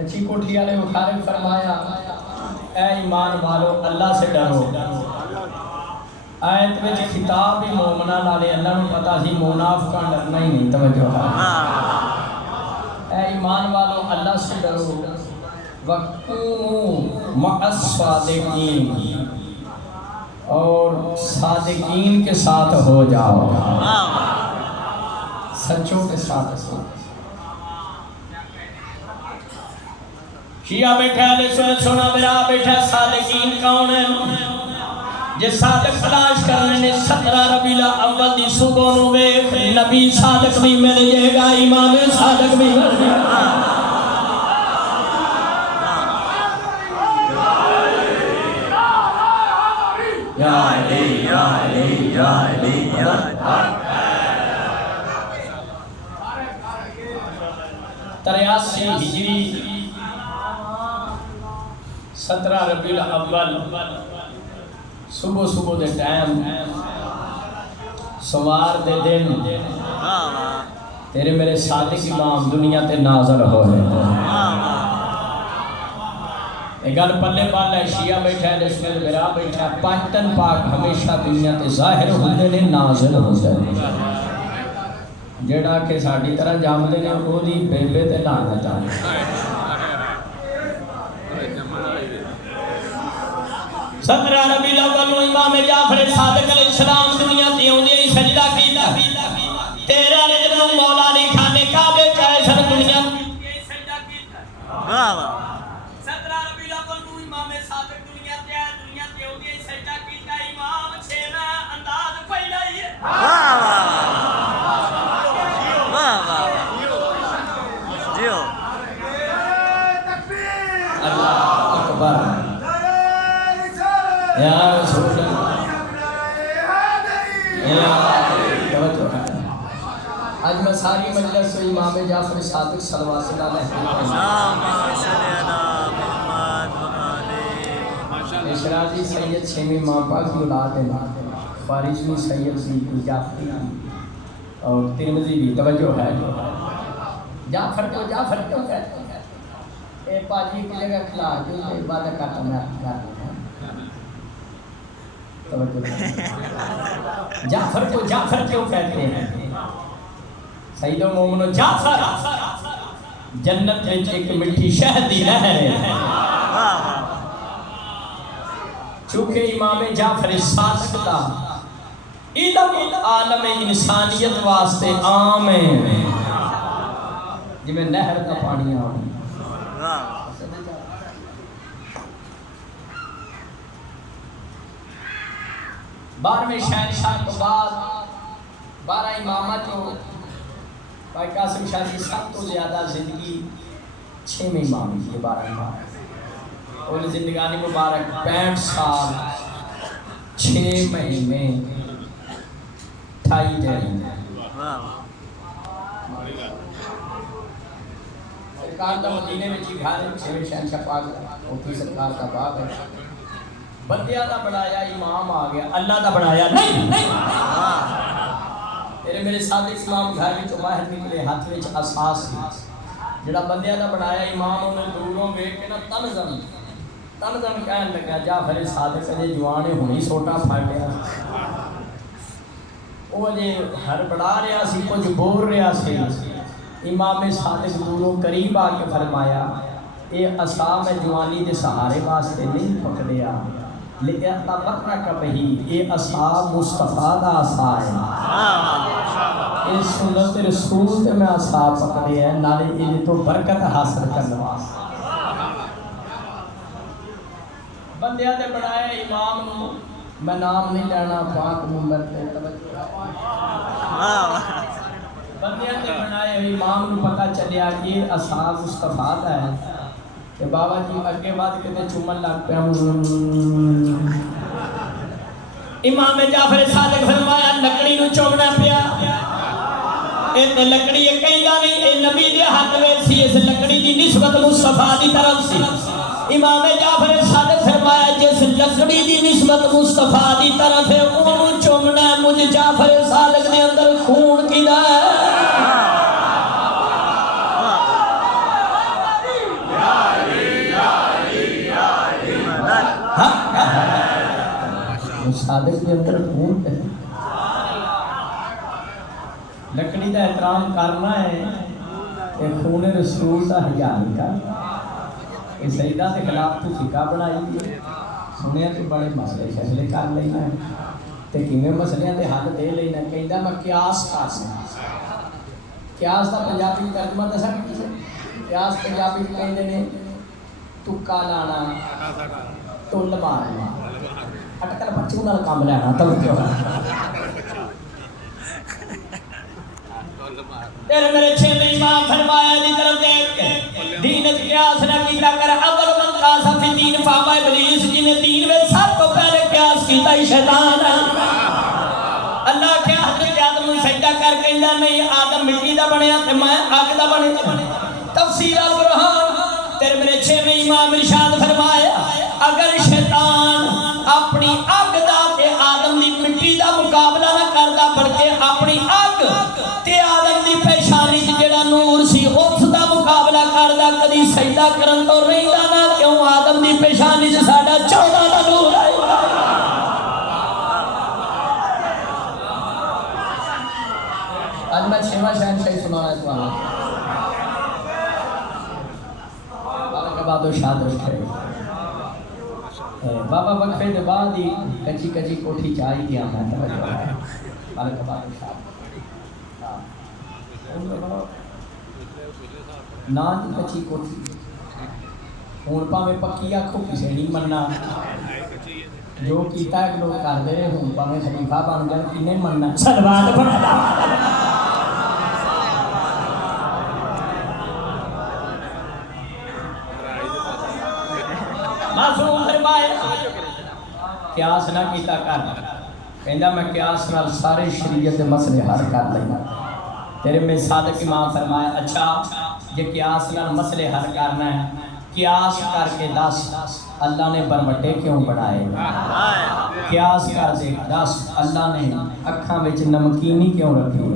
اچھی کوٹھی والے بخاری فرمایا اے ایمان والو اللہ سے ڈرو. آیت میں خطاب بھی مومنہ نالے اللہ میں پتا سی منافقاں ڈرنا ہی نہیں. توجہ ہے اے ایمان والو اللہ سے ڈرو. وَقُومُوا مَعَ الصَّادِقِينَ اور صادقین کے ساتھ ہو جاؤ. سچوں کے ساتھ. شیعہ بیٹھا ہے سونا میرا بیٹھا. صادقین کون ہے؟ جس صادق تلاش کرنے نے 17 ربیع الاول دی صبح نو ویکھ نبی صادق بھی مل جائے گا, امام صادق بھی مل جائے گا. یا علی یا علی یا علی یا علی. 83 ہجری 17 ربیع الاول صبح دے ٹائم سوار دے دن تیرے میرے صادق امام دنیا تے نازل ہو رہے ہیں. ایک گل پلے پال ہے. شیعہ بیٹھا ہے, رسول میرا بیٹھا ہے. پاکتن پاک ہمیشہ دنیا تے ظاہر ہوندے نے, نازل ہوندے نے. جڑا کہ ساڈی طرح جامدے نے او دی بیبے تے لعنت آ. 17 ربیع الاول امام جعفر صادق علیہ السلام دنیا تے اوندے ہی سجدہ کیتا. 13 نے جدوں مولا علی خانے کعبے چائے سر دنیا سجدہ کیتا. واہ واہ. 17 ربیع الاول امام صادق دنیا تے اوندے ہی سجدہ کیتا. امام چھینا انداز پھیلائی ہے. واہ واہ واہ واہ. جیو اللہ اکبر. یا رسول اللہ آج میں ساری مجلس سے امام جعفر صادق صلوات اللہ علیہ اشراجی سید چھویں امام پاک کی اولاد ہے. خارجی سید سید جعفری اور ترمذی بھی. توجہ ہے جعفر کو جعفر کیوں کہتے ہیں؟ اے پاجی کی جگہ کھلا جو عبادت کرتا میں کرتا. جعفر کو جعفر کیوں کہتے ہیں؟ سید و مومنو جعفر جنت میں ایک مٹھی شہد دی لہر ہے. چونکہ امام جعفر صادق دا علم عالم انسانیت واسطے عام ہے جی میں نہر کا پانی آؤں. 12ویں شہنشاہ کے بعد 12 امامت جو بھائی قاسم شاہ کی سب تو زیادہ زندگی 6ویں امام کی 12 امام. اور زندگانی مبارک 65 سال 6 مہینے 28 دن. سرکار دا مدینے میں جی گھر 6ویں شہنشاہ پاک اوپی سرکار کا باپ ہے. بندیاں دا بنایا امام آ گیا, اللہ دا بنایا نہیں. تیرے میرے صادق امام گھر وچ باہر نکلے, ہاتھ وچ اساس سی. جڑا بندیاں دا بنایا امام انہوں دوروں ویکھ کے نا تنزن کہن لگا جعفر صادق دے جوانے ہونی سوٹا پھاٹیا. او اجے ہر بڑا رہا سی, کچھ بول رہا سی. امام صادق دوروں قریب آ کے فرمایا اے عصا میں جوانی دے سہارے واسطے نہیں پکڑیا, لیکن تبرک بہی اے عصا مصطفیٰ دا عصا ہے. اس سنت رسول تے میں عصا پکڑے ہے نالے یہ تو برکت حاصل کرنے واسطے. بندیاں دے بنائے امام نو میں نام نہیں لینا پاک منبر تے توجہ. بندیاں دے بنائے امام نو پتہ چلیا یہ عصا مصطفیٰ دا ہے کہ بابا جی اگے بعد کتے چومن لگ پیا. امام جعفر صادق فرمایا لکڑی نو چومنا پیا. اے تے لکڑی کہندا نہیں, اے نبی دے ہاتھ وچ سی. اس لکڑی دی نسبت مصطفیٰ دی طرف سی. امام جعفر صادق فرمایا جس لکڑی دی نسبت مصطفیٰ دی طرف ہے اونوں چومنا ہے. مجھ جعفر صادق دے اندر خون کیدا ہے. صادق کے اندر خون ہے. لکڑی کا احترام کرنا ہے کہ خون رسول کا حیا نہیں کرنا. یہ سیدہ کے خلاف تو فقہ بنائی ہے. سنیا تو بڑے مسئلے فیصلے کر لینا ہے تو کیویں مسئلے کے حل دے لینا. کہندا میں قیاس کرنا. قیاس کا پنجابی ترجمہ دسا کسی قیاس پنجابی کہندے نے تکا لانا تل مارنا اٹکل پچو نال کام لینا. تیرے میرے چھوٹے امام فرمایا دی طرف دیکھ کے دین قیاس نہ کیتا کر. اول من قاس فی دین فاما ابلیس جن نے دین میں سب کو پہلے قیاس کیتا ہی شیطان ہے. اللہ کے حضرت آدم نوں سجدہ کر کہندا نہیں آدم مٹی دا بنیا تے میں اگ دا بنیا. تفسیر البرہان تیرے میرے چھوٹے امام ارشاد فرمایا اگر شیطان اپنی اگ دا تے آدم دی مٹی دا مقابلہ نہ کردا بلکہ اپنی اگ تے آدم دی پیشانی جڑا نور سی اس دا مقابلہ کردا کدی سجدہ کرن تو رہندا نہ کیوں آدم دی پیشانی تے ساڈا 14 دا نور ہے. آج میں 6واں شہنشاہی سنانا ہے تمہارا. بابا کا بعد شاد رکھے بابا وقفے دے بعد ہی کچی کچی کوٹھی چاہی گیا میں توجہ ہے. بابا کا بعد شاد نان کچی کوٹھی ہوں پاویں پکی آکھو کسے نہیں مننا. جو کیتا ہے لوگ کر دے ہوں پاویں خلیفہ بن جان کینے مننا. صلوات پڑھنا معصوم فرمایا قیاس نہ کیتا کر. کہندا میں قیاس نال سارے شریعت دے مسئلے حل کر لینا. تیرے میں صادق امام فرمایا اچھا جے قیاس نال مسئلے حل کرنا ہے قیاس کر کے دس اللہ نے برمٹے کیوں بنائے. قیاس کر دے دس اللہ نے اکھاں وچ نمکینی کیوں رکھی.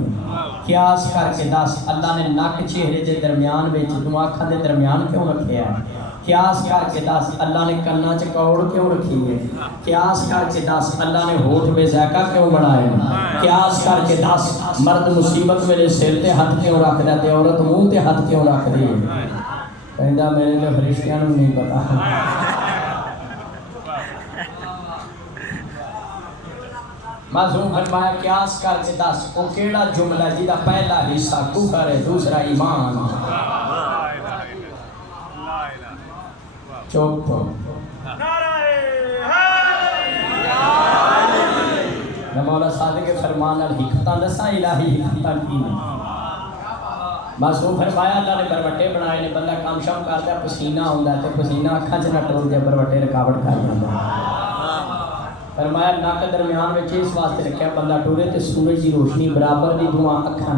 قیاس کر کے دس اللہ نے نک چہرے دے درمیان وچ دو اکھاں دے درمیان کیوں رکھیا ہے. قیاس کر کے دس اللہ نے کناں چ کوڑ کیوں رکھی ہے. قیاس کر کے دس اللہ نے ہونٹ بے ذائقہ کیوں بنائے. قیاس کر کے دس مرد مصیبت ویلے سر تے ہاتھ کیوں رکھدا تے عورت منہ تے ہاتھ کیوں رکھدی ہے. کہندا میرے تے فرشتیاں نوں نہیں پتہ. معصوم فرمایا قیاس کر کے دس وہ کیڑا جملہ جہدا پہلا حصہ کفر ہے دوسرا ایمان. چوپ میں مولا صادق کے فرمان نال حکمتاں دساں الہی حکمتاں کی نے. معصوم فرمایا اللہ نے بروٹے بنائے نے. بندہ کام شام کرتا پسینہ ہوندا تے پسینہ اکھاں چ نہ ٹول دے بروٹے رکاوٹ کر دیندا. فرمایا نک درمیان وچ اس واسطے رکھیا بندہ ٹورے تے سورج دی روشنی برابر دی دھواں اکھاں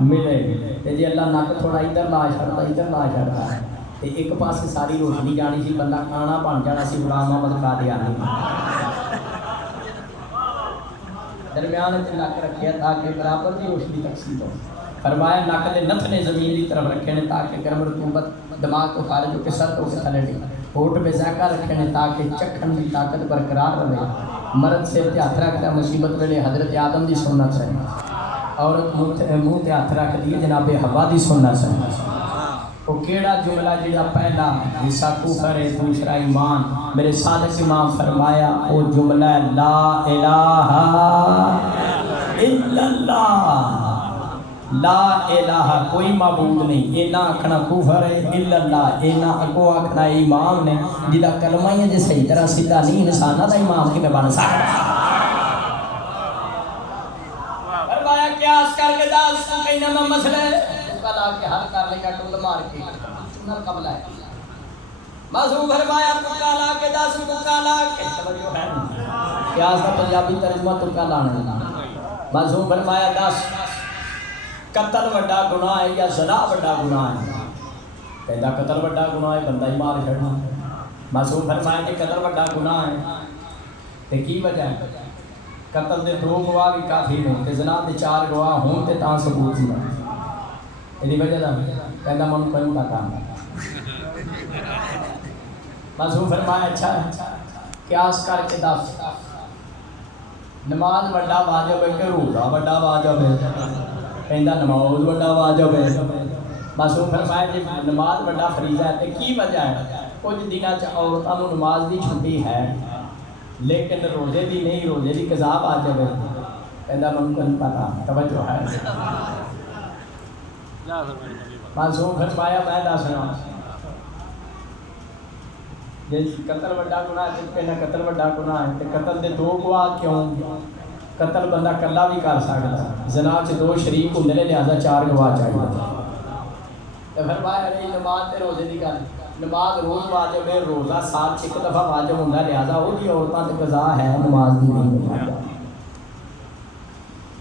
ملے. تے جے اللہ نک تھوڑا ادھر لا چھڑدا ادھر لا چھڑدا تے ایک پاسے ساری روشنی جانی سی بندہ کانا بن جانا سی غلام محمد قادیانی. درمیان تے نک رکھیا تاکہ برابر دی روشنی تقسیم ہو. فرمایا نک دے نتھنے زمین کی طرف رکھے نے تاکہ گرم رطوبت دماغ کو خارج ہو کے سر تو کے تھلے ڈے. ہونٹ بے ذائقہ رکھے نے تاکہ چکھن کی طاقت برقرار رہے. مرد سر تے ہاتھ رکھتا مصیبت ویلے حضرت آدم دی سنت ہے. عورت منہ تے ہاتھ رکھ دی جناب حوا دی سنت ہے. وہ کیڑا جملہ جڑا پہلا حصہ کفر ہے دوسرا ایمان. میرے صادق امام فرمایا وہ جملہ لا الہ الا اللہ. لا الہ کوئی معبود نہیں اینا آکھنا کفر ہے. الا اللہ اینا اگو آکھنا ایمان نے جدا کلمہ ہی ہے جے صحیح طرح سیدھا نہیں انسانہ دا امام کی میں بن سکتا. فرمایا قیاس کر کے دس تو کہنا میں مسئلہ لا کے حل کر لے گا ٹول مار کے نال قبلہ ہے. معصوم فرمایا تکا لا کے دس تکا لا کے توجہ ہے قیاس کا پنجابی ترجمہ تکا لانا. معصوم فرمایا دس قتل بڑا گناہ ہے یا زنا بڑا گناہ ہے. کہندا قتل بڑا گناہ ہے بندہ ہی مار چھڑنا. معصوم فرمایا کہ قتل بڑا گناہ ہے تے کی وجہ ہے. قتل دے 2 گواہ بھی کافی نہیں تے زنا دے 4 گواہ ہون تے تاں ثبوت نہیں. یہ وجہ دا کہندا من کوئی پتہ نہیں. معصوم فرمایا اچھا قیاس کر کے دس نماز وڈا واجب ہے کہ روزہ وڈا واجب ہے؟ کہندا نماز وڈا واجب ہے۔ بس وہ فرمایا جی نماز وڈا فریضہ ہے تے کی وجہ ہے؟ کچھ دنوں عورتوں کو نماز دی چھٹی ہے لیکن روزے دی نہیں، روزے دی قضا واجب ہے۔ کہندا ممکن پتا توجہ ہے۔ بس وہ فرمایا میں دسنا جی قتل وڈا گناہ ہے، کہنا قتل وڈا گناہ ہے تے قتل دے دو گواہ کیوں؟ قتل بندہ کلا بھی کر سکتا، زنا چ دو شریک ہوندے نے لہذا چار گواہ چاہیے۔ تے فرمایا نہیں نماز تے روزے دی گل، نماز روز واجب ہے، روزہ سال ایک دفعہ واجب ہوندا لہذا وہ دی عورتاں تے قضا ہے، نماز دی نہیں۔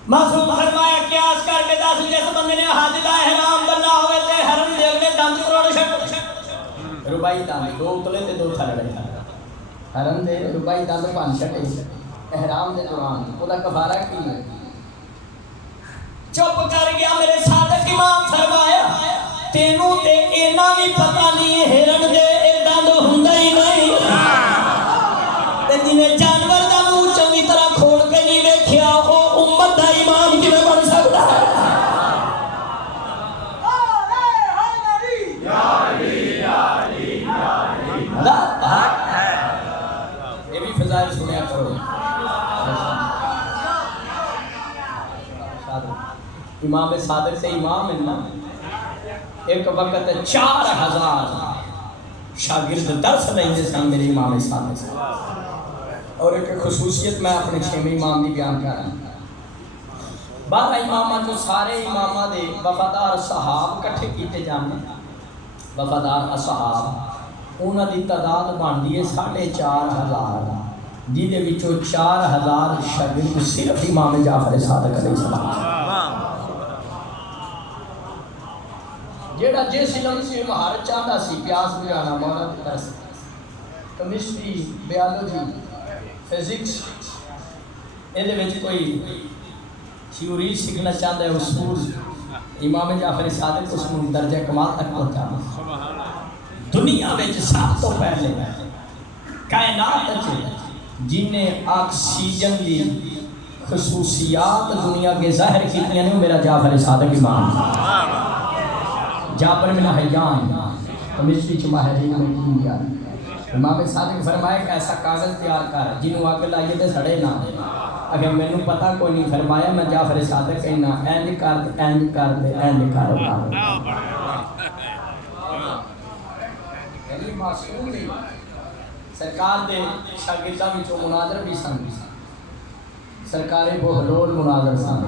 معصوم فرمایا قیاس کر کے دس جس بندے نے حج دا احرام بننا ہوئے تے حرم دے اگلے دند توڑ چھڈ، ربائی دند دو اتلے تے دو تھلڑے، حرم دے ربائی دند بن چھڈے احرام دے دوران، او دا کفارہ کی ہے؟ چپ کر گیا میرے صادق امام فرمایا تینوں تے اینا بھی پتہ نہیں ہرن دے اے دند ہوندا ہی نہیں تے جنہیں جانور دا منہ چنگی طرح کھول کے نہیں ویکھیا او امت دا امام کیویں بن سکتا ہے؟ یہ بھی فضائل سنیا کرو۔ امام صادق سے امام ہے نا، ایک وقت 4000 شاگرد درس لیندے سن میرے امام صادق سے، اور ایک خصوصیت میں اپنے چھویں امام دی بیان کر رہا ہوں۔ 12 اماماں جو سارے اماماں دے وفادار صحاب کٹھے کیتے جانے، وفادار اصحاب انہاں دی تعداد بنتی ہے 4500، جہدے وچوں 4000 شاگرد صرف امام جعفر صادق علیہ السلام، جیڑا جس علم سے مہارت چاہتا سی، پیاس بجانا، مولا دی درس، کیمسٹری، بیالوجی، فزکس، یہ کوئی تھیوری سیکھنا چاہتا ہے، اصول، امام جعفر صادق اس میں درجہ کمال تک پہنچا۔ دنیا میں سب تو پہلے کائنات جنہیں آکسیجن کی خصوصیات دنیا کے ظاہر کیتیاں نے میرا جعفر صادق امام، جابر بن حیان کیمسٹری چ ماہرین میں کیمیا، امام صادق فرمایا کہ ایسا کاغذ تیار کر جنوں اگ لائیے تے سڑے نہ، اگر مینوں پتہ کوئی نہیں، فرمایا میں جعفر صادق کہنا اینج کر دے اینج کر دے اینج کر دے، یعنی معصوم نہیں۔ سرکار دے شاگرداں وچوں مناظر بھی سن، سرکار بہلول مناظر سن۔